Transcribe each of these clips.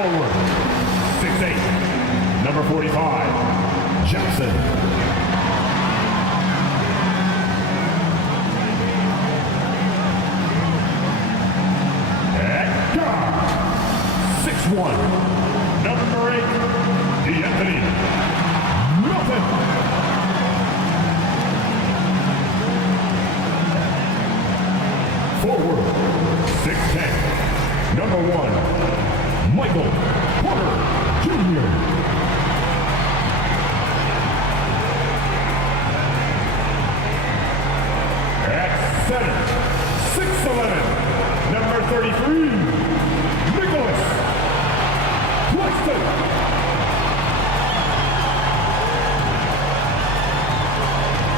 forward, 6'8", number 45, Jackson. At guard, 6'1", number 8, Anthony. Nothing. Forward, 6'10", number 1, Michael Porter Jr. At center, 6'11", number 33, Nicholas Claxton.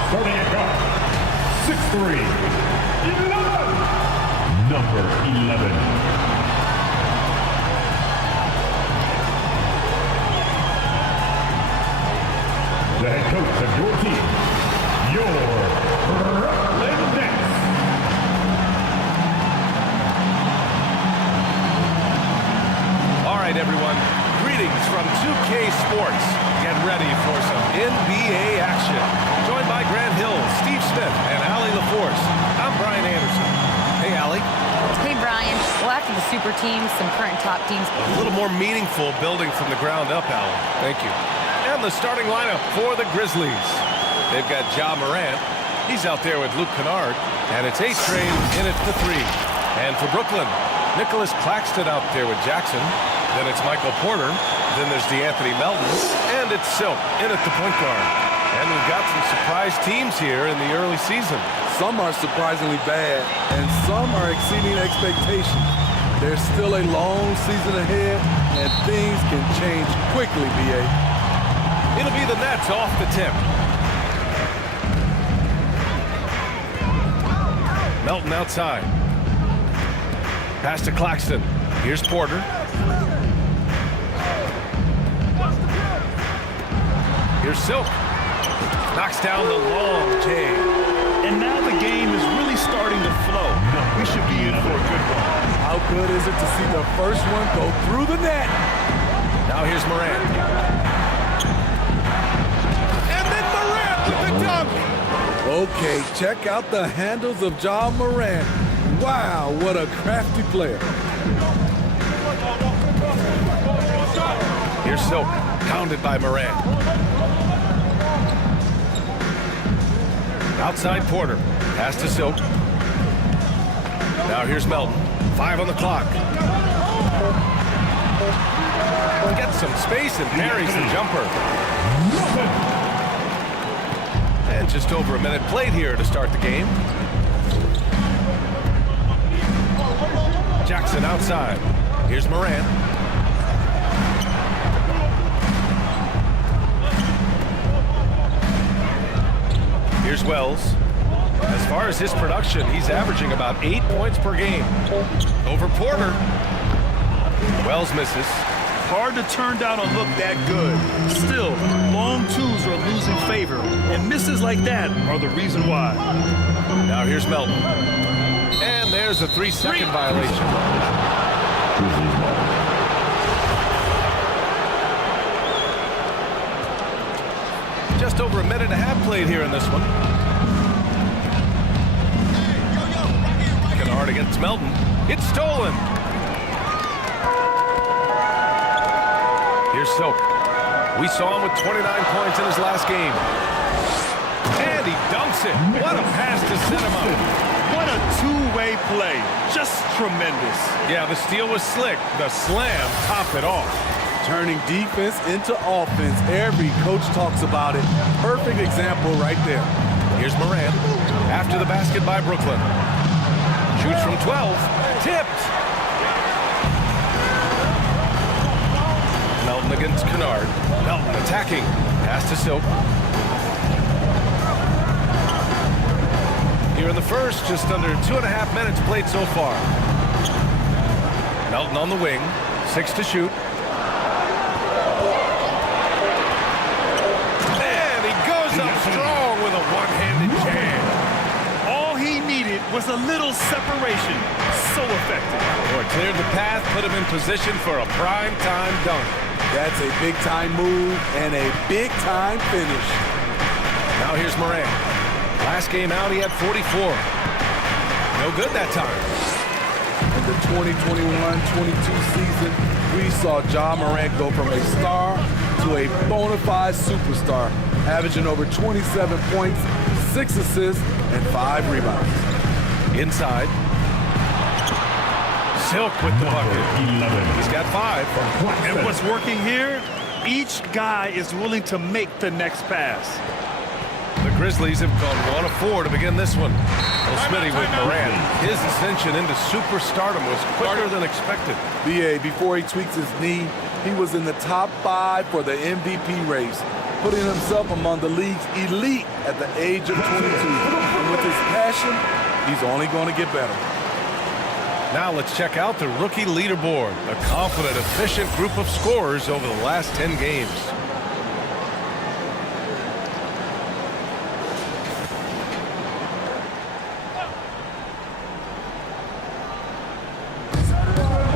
Starting at guard, 6'3", 11. Number 11. The head coach of your team, your Brooklyn Nets. All right, everyone. Greetings from 2K Sports. Get ready for some NBA action. Joined by Grant Hill, Steve Smith, and Allie LaForce. I'm Brian Anderson. Hey, Allie. Hey, Brian. Well, after the super teams, some current top teams. A little more meaningful building from the ground up, Allie. Thank you. And the starting lineup for the Grizzlies. They've got Ja Morant. He's out there with Luke Kennard. And it's A-Train in it for 3. And for Brooklyn, Nicholas Claxton out there with Jackson. Then it's Michael Porter. Then there's DeAnthony Melton. And it's Silk in at the point guard. And we've got some surprise teams here in the early season. Some are surprisingly bad, and some are exceeding expectations. There's still a long season ahead, and things can change quickly, B.A. It'll be the Nets off the tip. Melton outside. Pass to Claxton. Here's Porter. Here's Silk. Knocks down the long J. And now the game is really starting to flow. We should be in for a good one. How good is it to see the first one go through the net? Now here's Morant. And then Morant with the dunk. Okay, check out the handles of Ja Morant. Wow, what a crafty player. Here's Silk, pounded by Morant. Outside Porter, pass to Silk. Now here's Melton, 5 on the clock. Gets some space and parries the jumper. And just over a minute played here to start the game. Jackson outside. Here's Morant. Here's Wells. As far as his production, he's averaging about 8 points per game. Over Porter. Wells misses. Hard to turn down a look that good. Still, long twos are losing favor, and misses like that are the reason why. Now here's Melton. And there's a 3-second violation. Just over a minute and a half played here in this one. Kennard against Melton. It's stolen. Here's Silk. We saw him with 29 points in his last game. And he dunks it. What a pass to set him up. What a two-way play. Just tremendous. Yeah, the steal was slick. The slam topped it off. Turning defense into offense. Every coach talks about it. Perfect example right there. Here's Morant. After the basket by Brooklyn. Shoots from 12. Tipped. Melton against Kennard. Melton attacking. Pass to Silk. Here in the first, just under 2.5 minutes played so far. Melton on the wing. 6 to shoot. And he goes up strong with a one-handed jam. All he needed was a little separation. So effective. expected. Boy, cleared the path, put him in position for a prime-time dunk. That's a big-time move and a big-time finish. Now here's Morant. Last game out, he had 44. No good that time. In the 2021-22 season, we saw Ja Morant go from a star to a bona fide superstar, averaging over 27 points, 6 assists, and 5 rebounds. Inside. Silk with the bucket. 11. He's got 5. And what's working here? Each guy is willing to make the next pass. The Grizzlies have gone 1 of 4 to begin this one. Well, Smitty with Morant. His ascension into superstardom was quicker than expected. BA, before he tweaks his knee, he was in the top 5 for the MVP race, putting himself among the league's elite at the age of 22. And with his passion, he's only going to get better. Now let's check out the rookie leaderboard. A confident, efficient group of scorers over the last 10 games.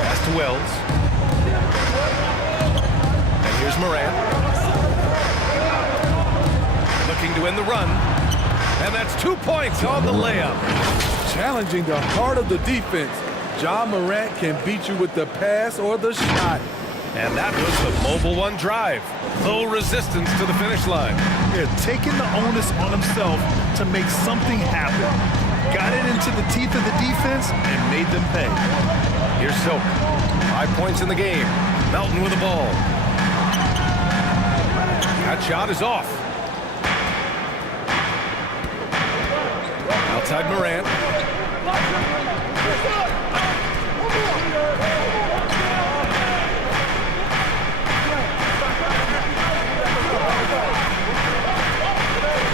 Pass to Wells. And here's Morant. Looking to end the run. And that's 2 points on the layup. Challenging the heart of the defense. Ja Morant can beat you with the pass or the shot. And that was the mobile one drive. Low resistance to the finish line. They're taking the onus on himself to make something happen. Got it into the teeth of the defense and made them pay. Here's Silk. 5 points in the game. Melton with the ball. That shot is off. Outside Morant.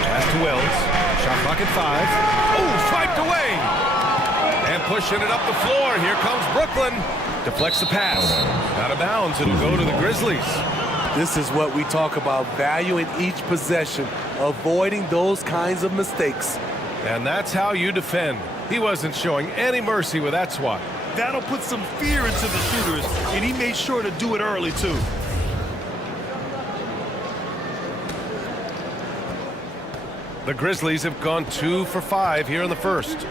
Pass to Wells. Shot clock at 5. Oh, swiped away. And pushing it up the floor. Here comes Brooklyn. Deflects the pass. Out of bounds. It'll go to the Grizzlies. This is what we talk about, valuing each possession, avoiding those kinds of mistakes. And that's how you defend. He wasn't showing any mercy with that swat. That'll put some fear into the shooters, and he made sure to do it early, too. The Grizzlies have gone 2 for 5 here in the first.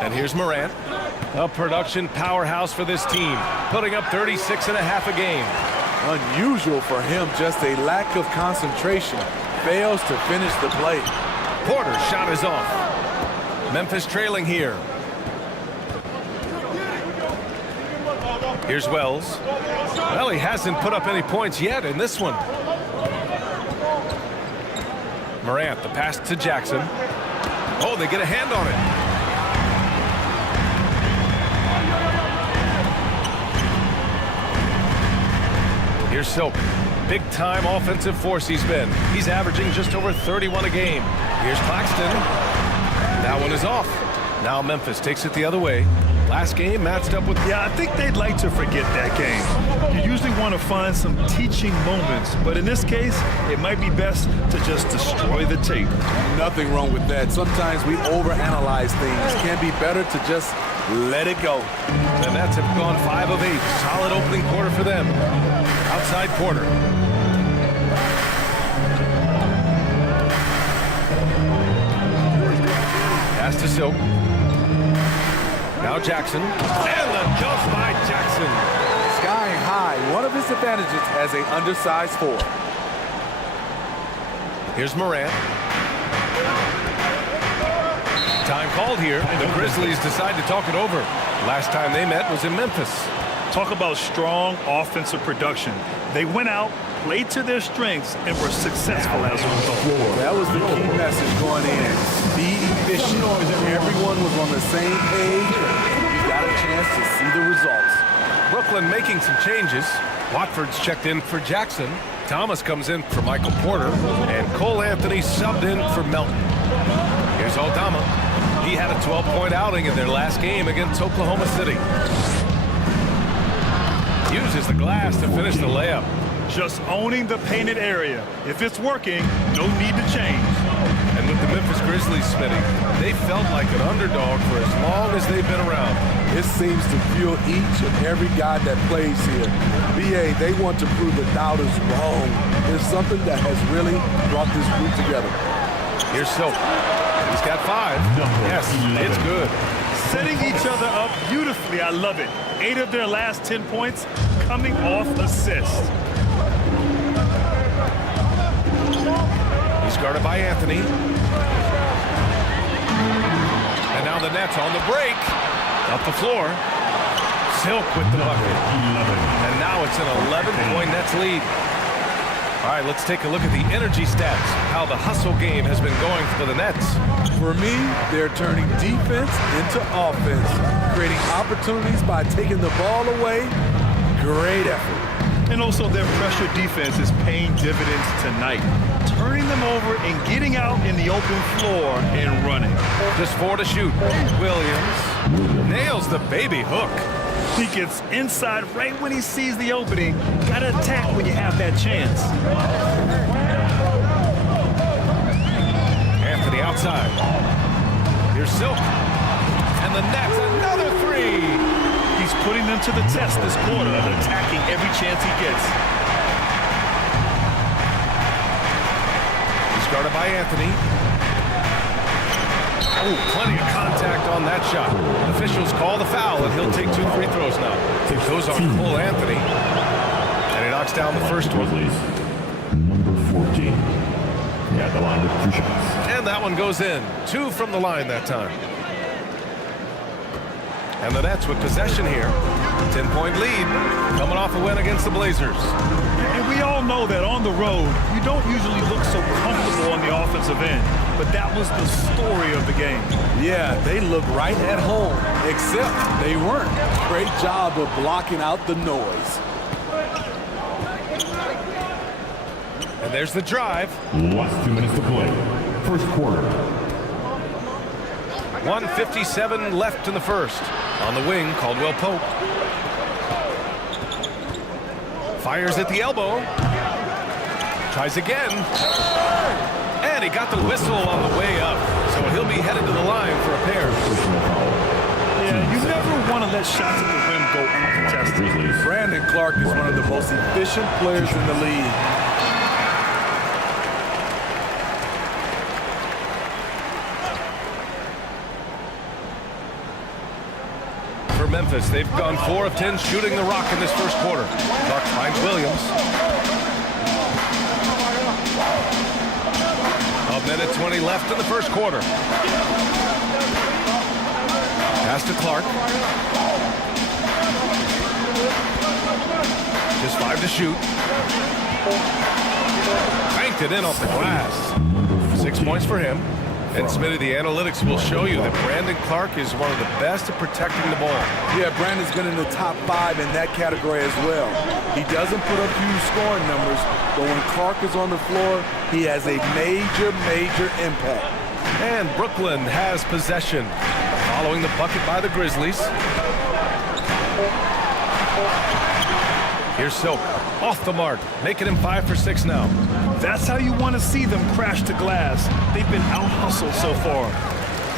And here's Morant. A production powerhouse for this team, putting up 36.5 a game. Unusual for him, just a lack of concentration. Fails to finish the play. Porter's shot is off. Memphis trailing here. Here's Wells. Well, he hasn't put up any points yet in this one. Morant, the pass to Jackson. Oh, they get a hand on it. Here's Silk. Big-time offensive force he's been. He's averaging just over 31 a game. Here's Claxton. That one is off. Now Memphis takes it the other way. Last game matched up with... Yeah, I think they'd like to forget that game. You usually want to find some teaching moments, but in this case, it might be best to just destroy the tape. Nothing wrong with that. Sometimes we overanalyze things. It can be better to just let it go. The Nets have gone 5 of 8. Solid opening quarter for them. Outside Porter. Pass to Silk. Now Jackson. And the jump by Jackson. Skying high, one of his advantages as an undersized forward. Here's Morant. Time called here. The Grizzlies decide to talk it over. Last time they met was in Memphis. Talk about strong offensive production. They went out, played to their strengths, and were successful as a result. That was the key message going in. Be efficient. Everyone was on the same page, and you got a chance to see the results. Brooklyn making some changes. Watford's checked in for Jackson. Thomas comes in for Michael Porter. And Cole Anthony subbed in for Melton. Here's Aldama. He had a 12-point outing in their last game against Oklahoma City. Uses the glass to finish the layup. Just owning the painted area. If it's working, no need to change. And And with the Memphis Grizzlies, Smitty, they felt like an underdog for as long as they've been around. It seems to fuel each and every guy that plays here. BA, they want to prove the doubters wrong. There's something that has really brought this group together. Here's Silk. He's got 5. Yes, it's good. Setting each other up beautifully. I love it. 8 of their last 10 points coming off assists. He's guarded by Anthony. And now the Nets on the break. Up the floor. Silk with the bucket. And now it's an 11-point Nets lead. All right, let's take a look at the energy stats, how the hustle game has been going for the Nets. For me, they're turning defense into offense, creating opportunities by taking the ball away. Great effort. And also their pressure defense is paying dividends tonight, turning them over and getting out in the open floor and running. Just 4 to shoot. Williams nails the baby hook. He gets inside right when he sees the opening. Gotta attack when you have that chance. Anthony outside. Here's Silk. And the Nets, another 3. He's putting them to the test this quarter, attacking every chance he gets. He's guarded by Anthony. Oh, plenty of contact on that shot. Officials call the foul, and he'll take 2 free throws now. Those are full Anthony. And he knocks down the first one. Grizzlies, number 14. At the line with 2 shots. And that one goes in. 2 from the line that time. And the Nets with possession here. 10-point lead, coming off a win against the Blazers. And we all know that on the road, you don't usually look so comfortable on the offensive end. But that was the story of the game. Yeah, they look right at home, except they weren't. Great job of blocking out the noise. And there's the drive. Last 2 minutes to play. First quarter. 1:57 left in the first. On the wing, Caldwell Pope. Fires at the elbow. Tries again. And he got the whistle on the way up. So he'll be headed to the line for a pair. Yeah, you never want to let shots at the rim go uncontested. Brandon Clark is one of the most efficient players in the league. For Memphis, they've gone 4 of 10 shooting the rock in this first quarter. Clark finds Williams. A minute 20 left in the first quarter. Pass to Clark. Just 5 to shoot. Banked it in off the glass. 6 points for him. And Smitty, the analytics will show you that Brandon Clark is one of the best at protecting the ball. Yeah, Brandon's been in the top 5 in that category as well. He doesn't put up huge scoring numbers, but when Clark is on the floor, he has a major, major impact. And Brooklyn has possession. Following the bucket by the Grizzlies. Here's Silk. Off the mark, making him 5 for 6 now. That's how you want to see them crash to glass. They've been out-hustled so far.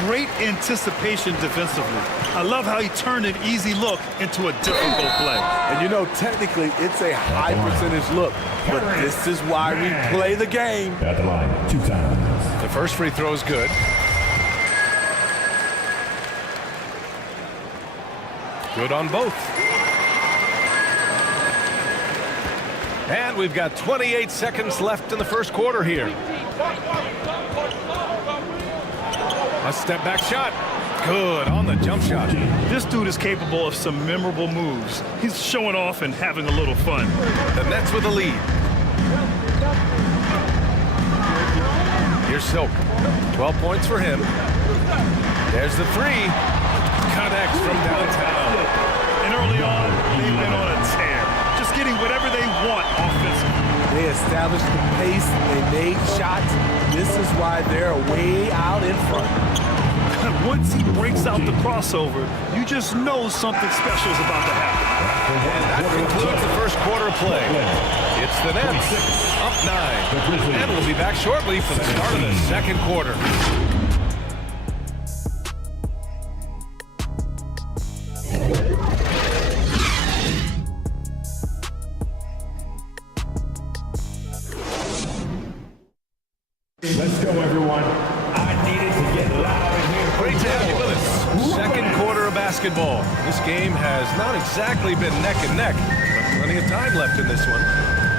Great anticipation defensively. I love how he turned an easy look into a difficult play. And you know, technically, it's a high percentage look, but this is why we play the game. At the line, 2 times. The first free throw is good. Good on both. And we've got 28 seconds left in the first quarter here. A step back shot. Good on the jump shot. This dude is capable of some memorable moves. He's showing off and having a little fun. The Nets with the lead. Here's Silk. 12 points for him. There's the 3. Connects from downtown. And early on, they've been on a tear. Just getting whatever they want offensively. They established the pace, they made shots. This is why they're way out in front. But once he breaks out the crossover, you just know something special is about to happen. And that concludes the first quarter of play. It's the Nets up 9. And we'll be back shortly for the start of the second quarter. Let's go, everyone. I needed to get loud in here. Great to have you with us. Second quarter of basketball. This game has not exactly been neck and neck, but plenty of time left in this one.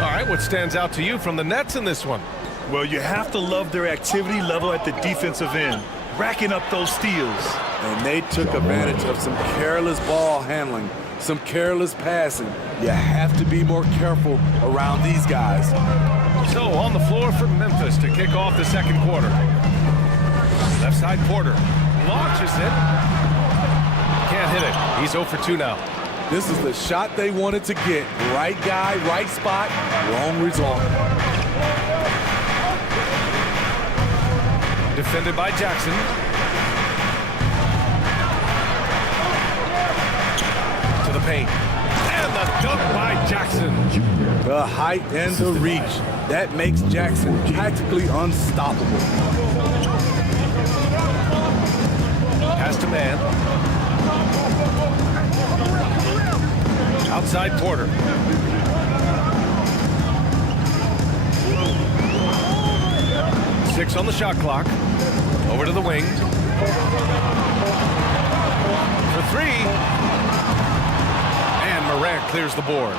All right, what stands out to you from the Nets in this one? Well, you have to love their activity level at the defensive end, racking up those steals. And they took advantage of some careless ball handling, some careless passing. You have to be more careful around these guys. So on the floor for Memphis to kick off the second quarter. Left side Porter launches it. Can't hit it. He's 0 for 2 now. This is the shot they wanted to get. Right guy, right spot, wrong result. Defended by Jackson. To the paint. And the dunk by Jackson. The height and the reach. That makes Jackson practically unstoppable. Pass to man. Outside Porter. Six on the shot clock. Over to the wing. For three. And Morant clears the board.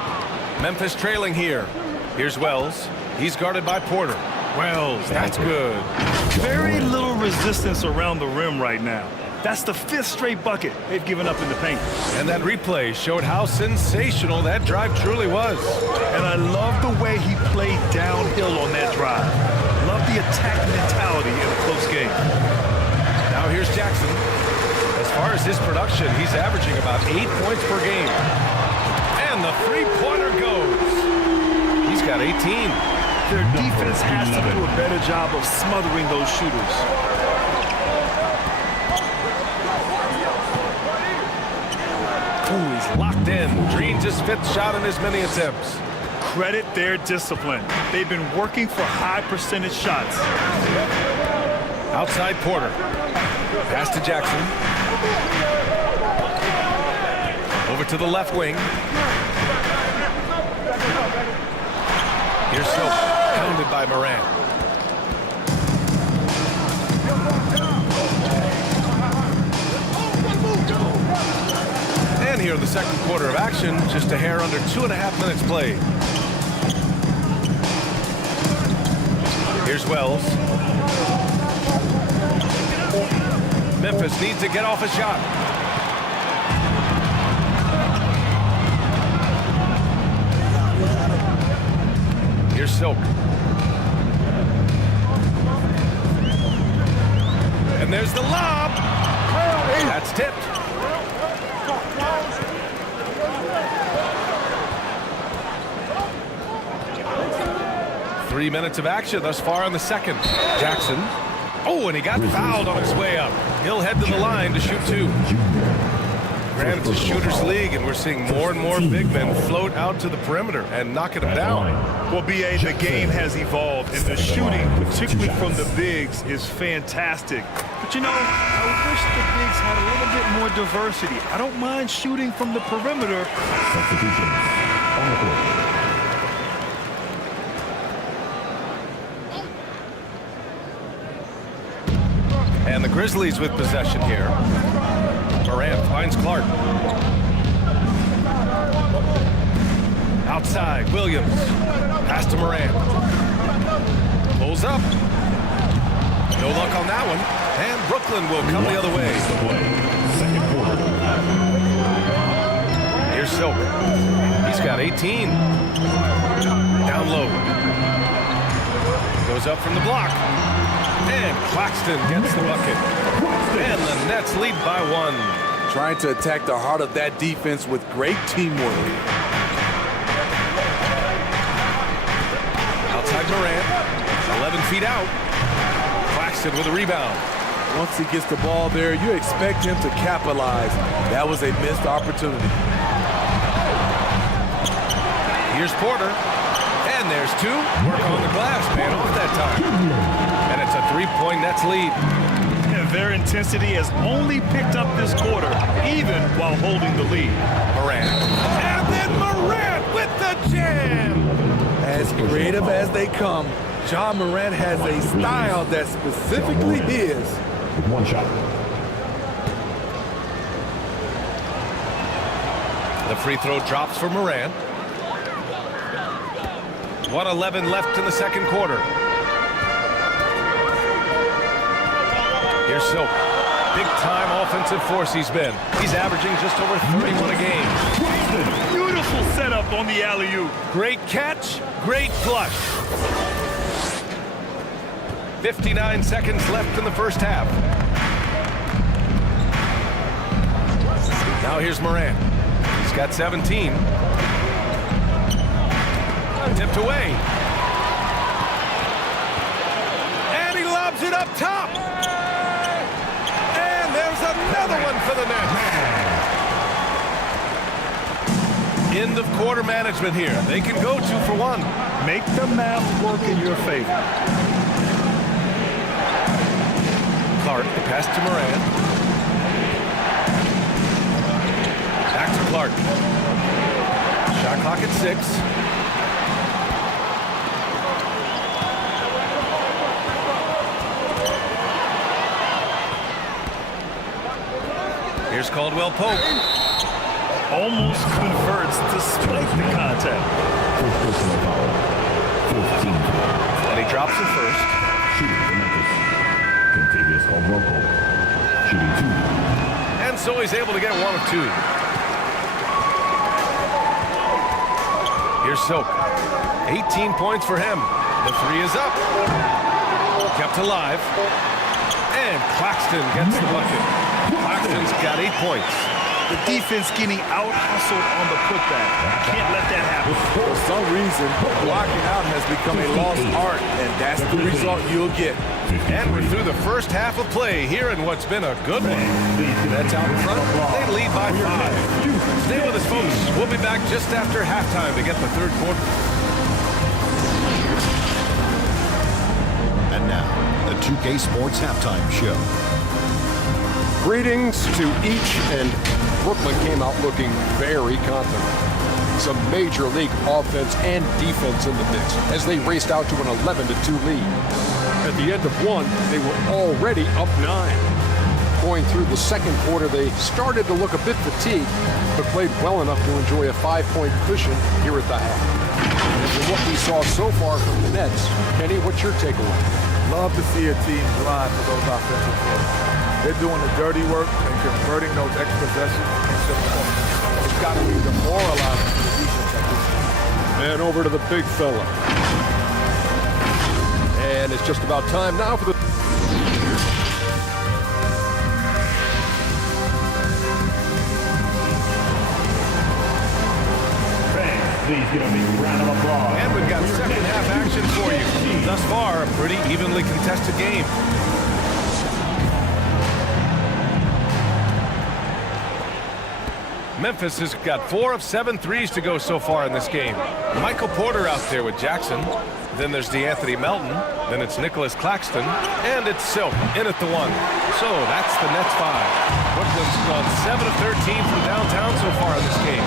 Memphis trailing here. Here's Wells. He's guarded by Porter. Wells, that's good. Very little resistance around the rim right now. That's the 5th straight bucket they've given up in the paint. And that replay showed how sensational that drive truly was. And I love the way he played downhill on that drive. Love the attack mentality in a close game. Now here's Jackson. As far as his production, he's averaging about 8 points per game. And the three-pointer goes. He's got 18. Their defense has to do a better job of smothering those shooters. Ooh, he's locked in. Dreams his 5th shot in as many attempts. Credit their discipline. They've been working for high percentage shots. Outside Porter. Pass to Jackson. Over to the left wing. Here's Soap, pounded by Morant. And here in the second quarter of action, just a hair under 2.5 minutes played. Here's Wells. Memphis needs to get off a shot. Here's Silk. And there's the lob. That's tipped. Three minutes of action thus far in the second. Jackson. Oh, and he got fouled on his way up. He'll head to the line to shoot 2. Granted, it's a shooter's league, and we're seeing more and more big men float out to the perimeter and knocking them down. Well, B.A., the game has evolved, and the shooting, particularly from the bigs, is fantastic. But, you know, I wish the bigs had a little bit more diversity. I don't mind shooting from the perimeter. Substitutions on the court. And the Grizzlies with possession here. Morant finds Clark. Outside, Williams. Pass to Morant. Pulls up. No luck on that one. And Brooklyn will come the other way. Second quarter. Here's Silk. He's got 18. Down low. Goes up from the block. And Claxton gets the bucket. And the Nets lead by 1. Trying to attack the heart of that defense with great teamwork. Outside Morant. 11 feet out. Claxton with a rebound. Once he gets the ball there, you expect him to capitalize. That was a missed opportunity. Here's Porter. And there's two. Work on the glass, man, off that time. And it's a three-point Nets lead. And their intensity has only picked up this quarter, even while holding the lead. Morant. And then Morant with the jam. As creative as they come, Ja Morant has a style that's specifically his. With one shot. The free throw drops for Morant. 1:11 left in the second quarter. Here's Silk. Big-time offensive force he's been. He's averaging just over 31 a game. Beautiful setup on the alley-oop. Great catch, great flush. 59 seconds left in the first half. Now here's Morant. He's got 17. Tipped away. And he lobs it up top. And there's another one for the Nets. End of quarter management here. They can go 2 for 1. Make the math work in your favor. Clark, the pass to Morant. Back to Clark. Shot clock at 6. Here's Caldwell Pope. Almost converts despite the contact. First personal foul. 15. And he drops it first. Shooting for Memphis. Contagious Caldwell Pope. Shooting 2. And so he's able to get 1 of 2. Here's Silk. 18 points for him. The 3 is up. Kept alive. And Claxton gets the bucket. Claxton's got 8 points. The defense getting out-hustled on the putback. Can't let that happen. For some reason, blocking out has become a lost art, and that's the result you'll get. And we're through the first half of play here in what's been a good one. That's out in front. They lead by 5. Stay with us, folks. We'll be back just after halftime to get the third quarter. And now, the 2K Sports Halftime Show. Greetings to each, and Brooklyn came out looking very confident. Some major league offense and defense in the mix as they raced out to an 11-2 lead. At the end of 1, they were already up 9. Going through the second quarter, they started to look a bit fatigued, but played well enough to enjoy a 5-point cushion here at the half. And from what we saw so far from the Nets, Kenny, what's your takeaway? Love to see a team grind for those offensive plays. They're doing the dirty work and converting those extra possessions into points. It's got to be demoralizing for the defense at this point. And over to the big fella. And it's just about time now for the... Please give him a round of applause. And we've got second half action for you. Thus far, a pretty evenly contested game. Memphis has got 4 of 7 threes to go so far in this game. Michael Porter out there with Jackson. Then there's DeAnthony Melton. Then it's Nicholas Claxton. And it's Silk in at the 1. So that's the Nets 5. Brooklyn's gone 7 of 13 from downtown so far in this game.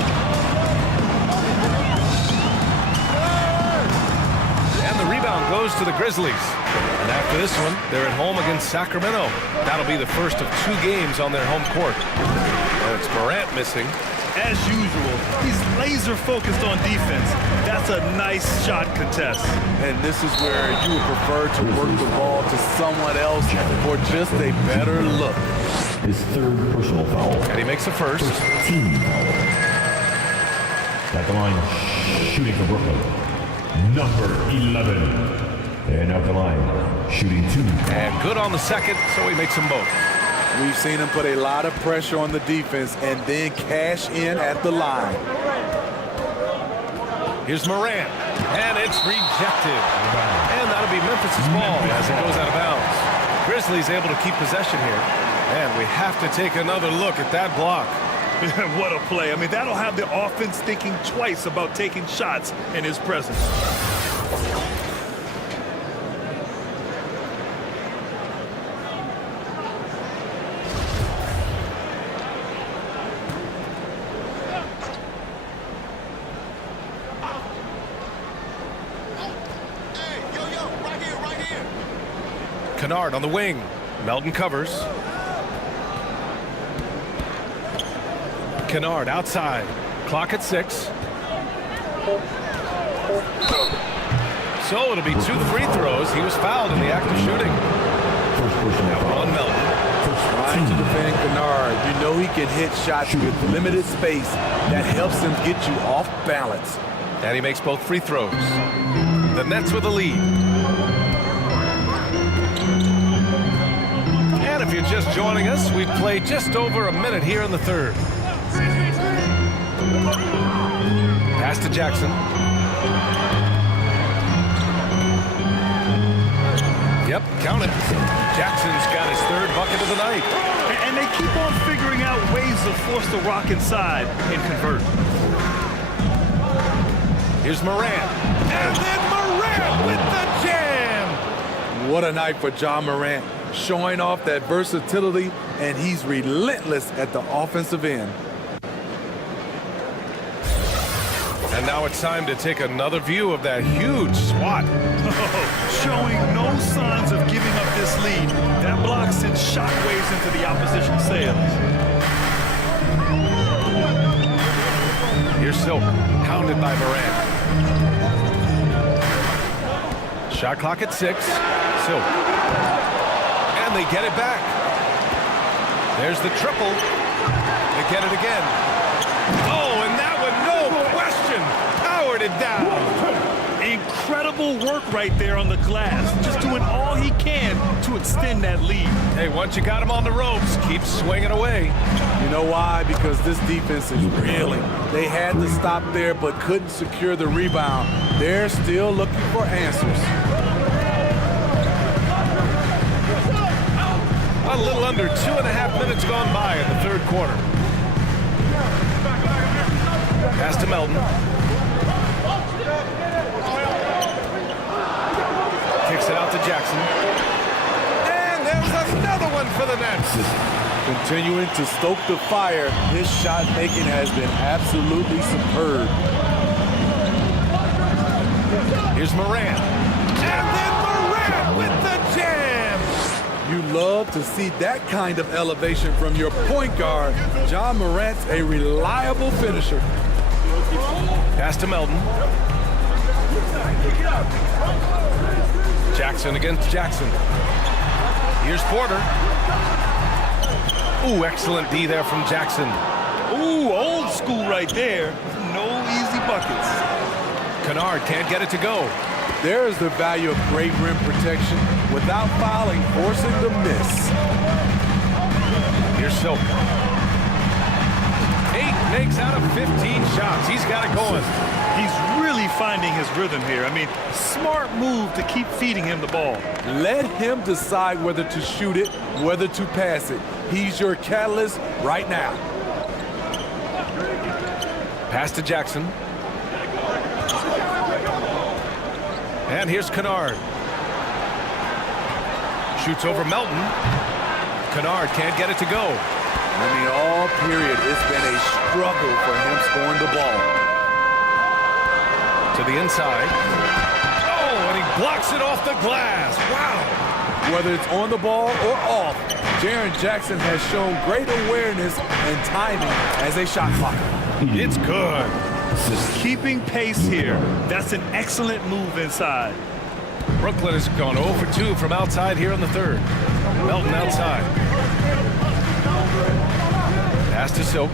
And the rebound goes to the Grizzlies. And after this one, they're at home against Sacramento. That'll be the first of 2 games on their home court. And it's Morant missing. As usual, he's laser focused on defense. That's a nice shot contest. And this is where you would prefer to work the ball to someone else for just a better look. His 3rd personal foul. And he makes the first. Team foul. At the line, shooting for Brooklyn. Number 11. And out the line, shooting 2. And good on the second, so he makes them both. We've seen him put a lot of pressure on the defense and then cash in at the line. Here's Morant, and it's rejected. And that'll be Memphis' ball as it goes out of bounds. Grizzlies able to keep possession here. And we have to take another look at that block. What a play. I mean, that'll have the offense thinking twice about taking shots in his presence. Kennard on the wing. Melton covers. Kennard outside. Clock at 6. So it'll be 2 free throws. He was fouled in the act of shooting. That one on Melton. Trying to defend Kennard. You know he can hit shots with limited space. That helps him get you off balance. And he makes both free throws. The Nets with a lead. And if you're just joining us, we've played just over a minute here in the third. Pass to Jackson. Yep, count it. Jackson's got his third bucket of the night. And they keep on figuring out ways to force the rock inside and convert. Here's Morant. And then Morant with the jam. What a night for John Morant, showing off that versatility, and he's relentless at the offensive end. And now it's time to take another view of that huge swat. Showing no signs of giving up this lead. That block sends shockwaves into the opposition sails. Here's Silk, pounded by Morant. Shot clock at 6. Silk. And they get it back. There's the triple. They get it again. Oh, and that one, no question, powered it down. Incredible work right there on the glass. Just doing all he can to extend that lead. Hey, once you got him on the ropes, keep swinging away. You know why? Because this defense is reeling. They had to stop there but couldn't secure the rebound. They're still looking for answers. A little under 2.5 minutes gone by in the third quarter. Pass to Melton. Kicks it out to Jackson. And there's another one for the Nets. Continuing to stoke the fire, his shot making has been absolutely superb. Here's Morant. And then Morant with the jam. You love to see that kind of elevation from your point guard. John Morant's a reliable finisher. Pass to Melton. Jackson against Jackson. Here's Porter. Ooh, excellent D there from Jackson. Ooh, old school right there. No easy buckets. Kennard can't get it to go. There is the value of great rim protection without fouling, forcing the miss. Here's Silk. 8 makes out of 15 shots. He's got it going. He's really finding his rhythm here. I mean, smart move to keep feeding him the ball. Let him decide whether to shoot it, whether to pass it. He's your catalyst right now. Pass to Jackson. And here's Kennard. Shoots over Melton. Kennard can't get it to go. I mean, all period, it's been a struggle for him scoring the ball. To the inside. Oh, and he blocks it off the glass. Wow. Whether it's on the ball or off, Jaren Jackson has shown great awareness and timing as a shot blocker. It's good. Just keeping pace here. That's an excellent move inside. Brooklyn has gone 0 for 2 from outside here in the third. Melton outside. Pass to Silk.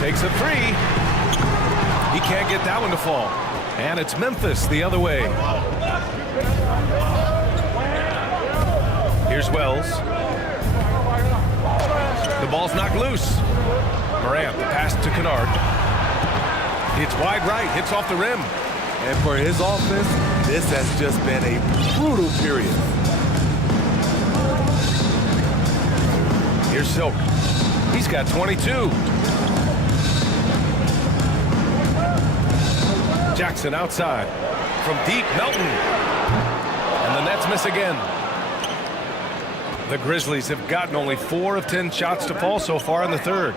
Takes a 3. He can't get that one to fall. And it's Memphis the other way. Here's Wells. The ball's knocked loose. Morant, the pass to Kennard. It's wide right, hits off the rim. And for his offense, this has just been a brutal period. Here's Silk. He's got 22. Jackson outside. From deep, Melton. And the Nets miss again. The Grizzlies have gotten only 4 of 10 shots to fall so far in the third.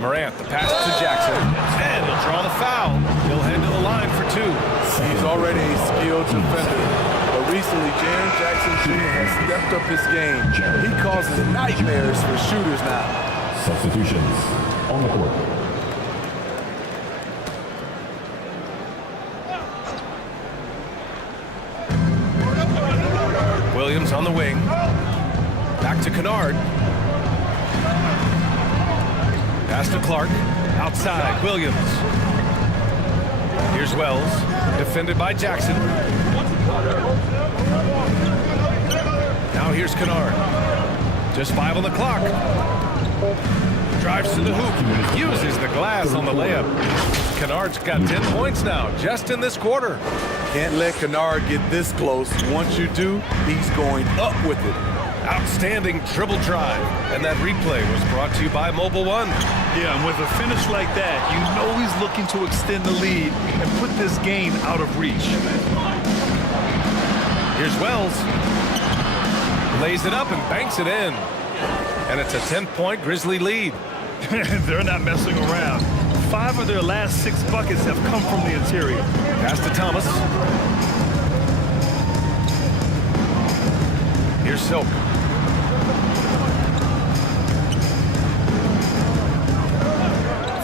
Morant, the pass to Jackson. And he'll draw the foul. He'll head to the line for 2. He's already a skilled defender. But recently, Jaren Jackson Jr. has stepped up his game. He causes nightmares for shooters now. Substitutions on the court. Williams on the wing. Back to Kennard. Pass to Clark. Outside, Williams. Here's Wells. Defended by Jackson. Now here's Kennard. Just 5 on the clock. Drives to the hoop. Uses the glass on the layup. Kennard's got 10 points now, just in this quarter. Can't let Kennard get this close. Once you do, he's going up with it. Outstanding dribble drive. And that replay was brought to you by Mobile One. Yeah, and with a finish like that, you know he's looking to extend the lead and put this game out of reach. Here's Wells. Lays it up and banks it in. And it's a 10-point Grizzly lead. They're not messing around. 5 of their last 6 buckets have come from the interior. Pass to Thomas. Here's Silk.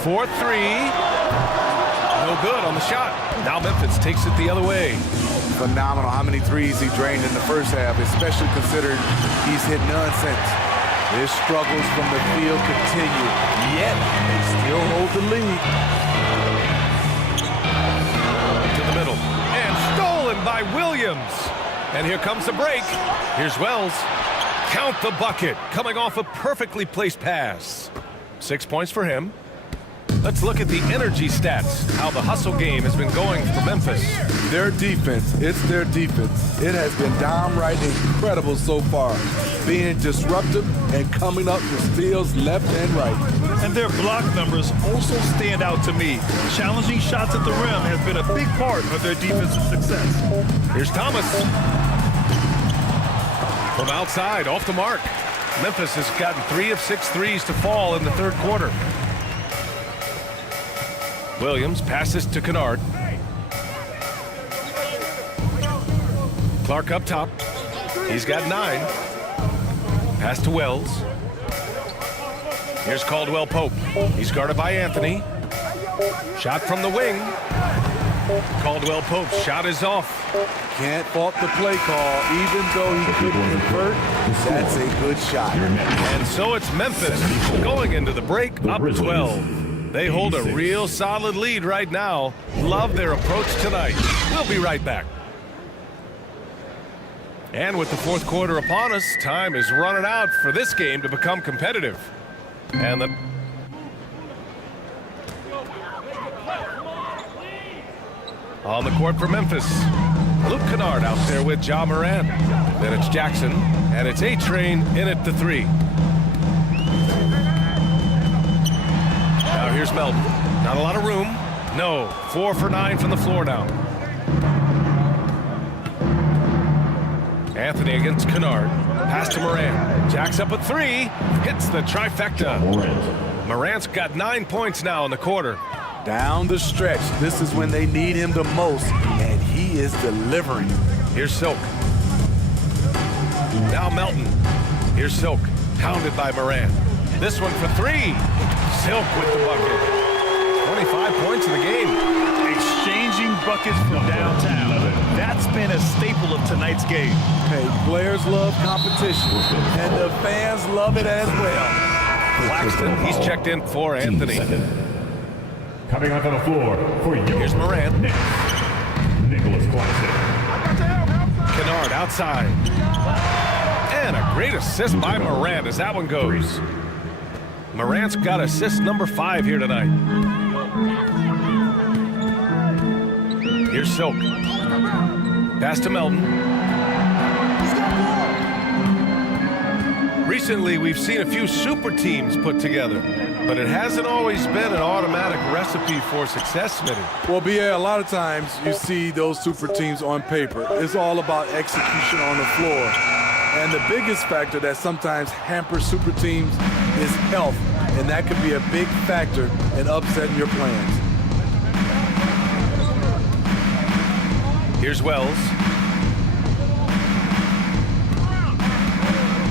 For 3. No good on the shot. Now Memphis takes it the other way. Phenomenal how many threes he drained in the first half, especially considering he's hit none since. His struggles from the field continue, yet they still hold the lead. To the middle. And stolen by Williams. And here comes the break. Here's Wells. Count the bucket. Coming off a perfectly placed pass. 6 points for him. Let's look at the energy stats. How the hustle game has been going for Memphis. Their defense, it's their defense. It has been downright incredible so far. Being disruptive and coming up with steals left and right. And their block numbers also stand out to me. Challenging shots at the rim has been a big part of their defensive success. Here's Thomas. From outside, off the mark. Memphis has gotten 3 of 6 threes to fall in the third quarter. Williams passes to Kennard. Clark up top. He's got 9. Pass to Wells. Here's Caldwell Pope. He's guarded by Anthony. Shot from the wing. Caldwell Pope's shot is off. Can't fault the play call, even though he couldn't convert. That's a good shot. And so it's Memphis going into the break up 12. They hold a real solid lead right now. Love their approach tonight. We'll be right back. And with the fourth quarter upon us, time is running out for this game to become competitive. And the on the court for Memphis, Luke Kennard out there with Ja Morant. Then it's Jackson, and it's A-Train in at the 3. Now here's Melton. Not a lot of room. No. 4 for 9 from the floor now. Anthony against Kennard. Pass to Morant. Jacks up a 3. Hits the trifecta. Morant's got 9 points now in the quarter. Down the stretch, this is when they need him the most, and he is delivering. Here's Silk. Now Melton. Here's Silk. Hounded by Morant. This one for 3. Silk with the bucket. 25 points in the game. Exchanging buckets from downtown. That's been a staple of tonight's game. Hey, players love competition, and the fans love it as well. Claxton, he's checked in for Anthony. Coming onto the floor for you. Here's Morant. Nicholas Claxton. Kennard outside. And a great assist by Morant as that one goes. Morant's got assist number 5 here tonight. Here's Silk. Pass to Melton. Recently, we've seen a few super teams put together, but it hasn't always been an automatic recipe for success, Smitty. Well, BA, a lot of times you see those super teams on paper. It's all about execution on the floor. And the biggest factor that sometimes hampers super teams is health, and that could be a big factor in upsetting your plans. Here's Wells.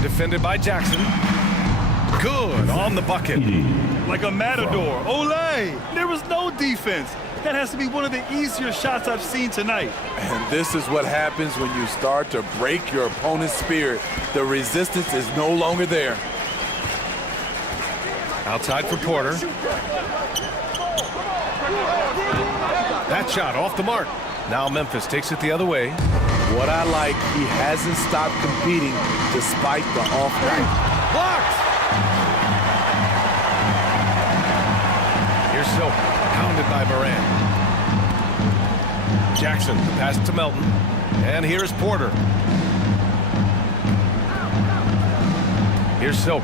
Defended by Jackson. Good on the bucket. Like a matador. Olay! There was no defense. That has to be one of the easier shots I've seen tonight. And this is what happens when you start to break your opponent's spirit. The resistance is no longer there. Outside for Porter. That shot off the mark. Now Memphis takes it the other way. What I like, he hasn't stopped competing despite the off night. Blocked! Here's Silk, pounded by Moran. Jackson, pass to Melton. And here's Porter. Here's Silk.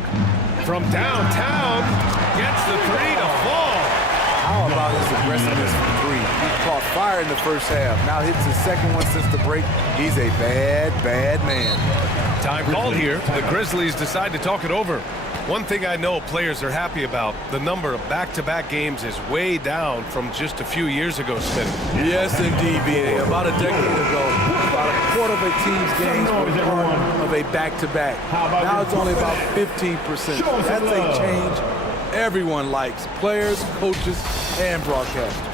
From downtown, gets the three to fall. How about his aggressiveness from three? He caught fire in the first half. Now hits his second one since the break. He's a bad, bad man. Time called here. The Grizzlies decide to talk it over. One thing I know players are happy about, the number of back-to-back games is way down from just a few years ago, Smith. Yes, indeed, B.A. About a decade ago, about a quarter of a team's games were part of a back-to-back. Now it's only about 15%. That's a change everyone likes, players, coaches, and broadcasters.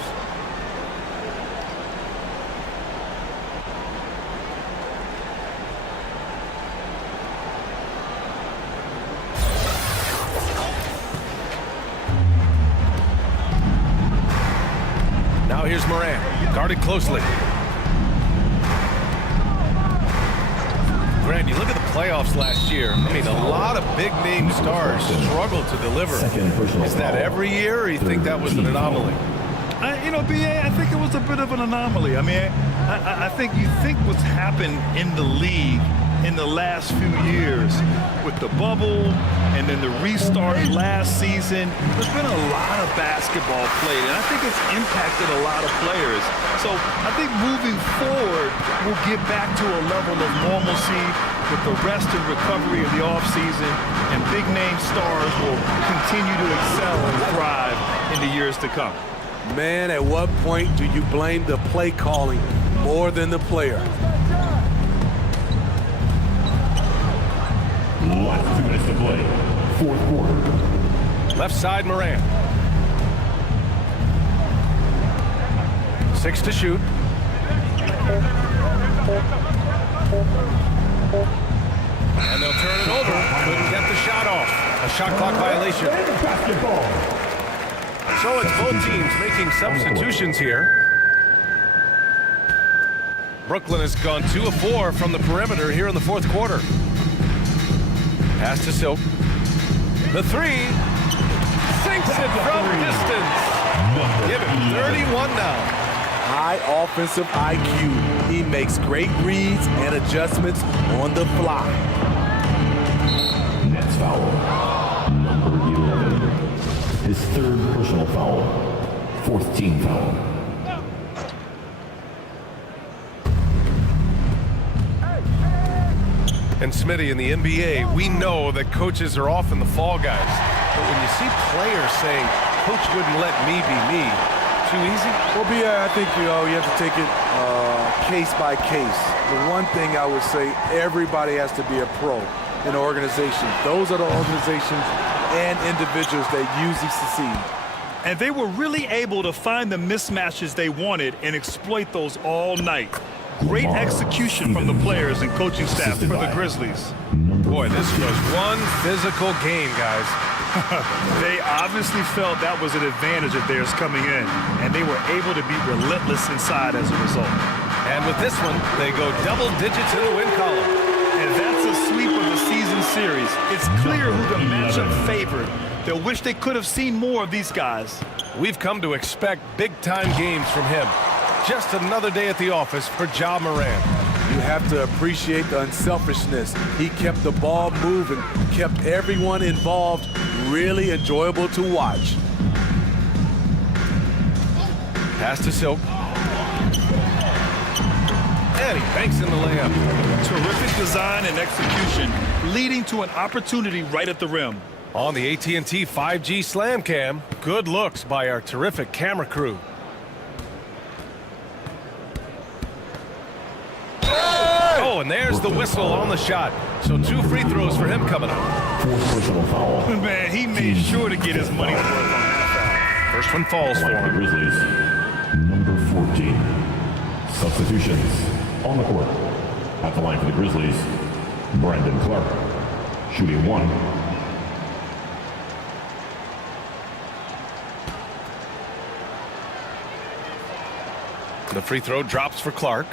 Now here's Moran, guarded closely. Grant, you look at the playoffs last year. I mean, a lot of big-name stars struggled to deliver. Is that every year, or you think that was an anomaly? You know, B.A., I think it was a bit of an anomaly. I mean, I think you think what's happened in the league in the last few years with the bubble and then the restart last season, there's been a lot of basketball played, and I think it's impacted a lot of players. So I think moving forward, we'll get back to a level of normalcy with the rest and recovery of the offseason, and big-name stars will continue to excel and thrive in the years to come. Man, at what point do you blame the play calling more than the player? Last 2 minutes to play. Fourth quarter. Left side, Moran. 6 to shoot. And they'll turn it over. Couldn't get the shot off. A shot clock violation. Basketball. So it's both teams making substitutions here. Brooklyn has gone 2 of 4 from the perimeter here in the fourth quarter. Pass to Silk. The three. Sinks it from distance. Give him 31 now. High offensive IQ. He makes great reads and adjustments on the fly. Nets foul. Number 11. His third personal foul. Fourth team foul. And Smitty, in the NBA, we know that coaches are often the fall guys. But when you see players saying, "Coach wouldn't let me be me," too easy? Well, B.A., I think, you have to take it case by case. The one thing I would say, everybody has to be a pro in an organization. Those are the organizations and individuals that usually succeed. And they were really able to find the mismatches they wanted and exploit those all night. Great execution from the players and coaching staff for the Grizzlies. Boy, this was one physical game, guys. They obviously felt that was an advantage of theirs coming in, and they were able to be relentless inside as a result. And with this one, they go double digits in the win column. And that's a sweep of the season series. It's clear who the matchup favored. They'll wish they could have seen more of these guys. We've come to expect big-time games from him. just another day at the office for Ja Morant. You have to appreciate the unselfishness. He kept the ball moving, kept everyone involved, really enjoyable to watch. Pass to Silk. And he banks in the layup. Terrific design and execution, leading to an opportunity right at the rim. On the AT&T 5G Slam Cam, good looks by our terrific camera crew. Oh, and there's the whistle on the shot. So 2 free throws for him coming up. Fourth personal foul. Man, he made sure to get his money's worth on that foul. First one falls for Like the him. Grizzlies, number 14. Substitutions on the court. At the line for the Grizzlies, Brandon Clark, shooting 1. The free throw drops for Clark.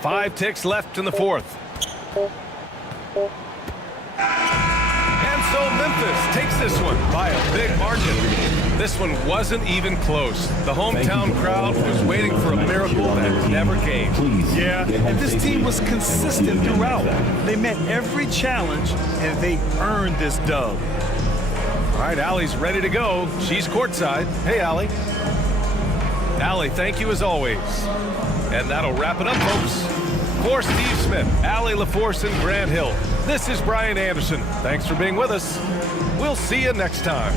5 ticks left in the fourth. And so Memphis takes this one by a big margin. This one wasn't even close. The hometown crowd was waiting for a miracle that never came. Yeah, and this team was consistent throughout. They met every challenge, and they earned this dub. All right, Allie's ready to go. She's courtside. Hey, Allie. Allie, thank you as always. And that'll wrap it up, folks. For Steve Smith, Allie LaForce, and Grant Hill, this is Brian Anderson. Thanks for being with us. We'll see you next time.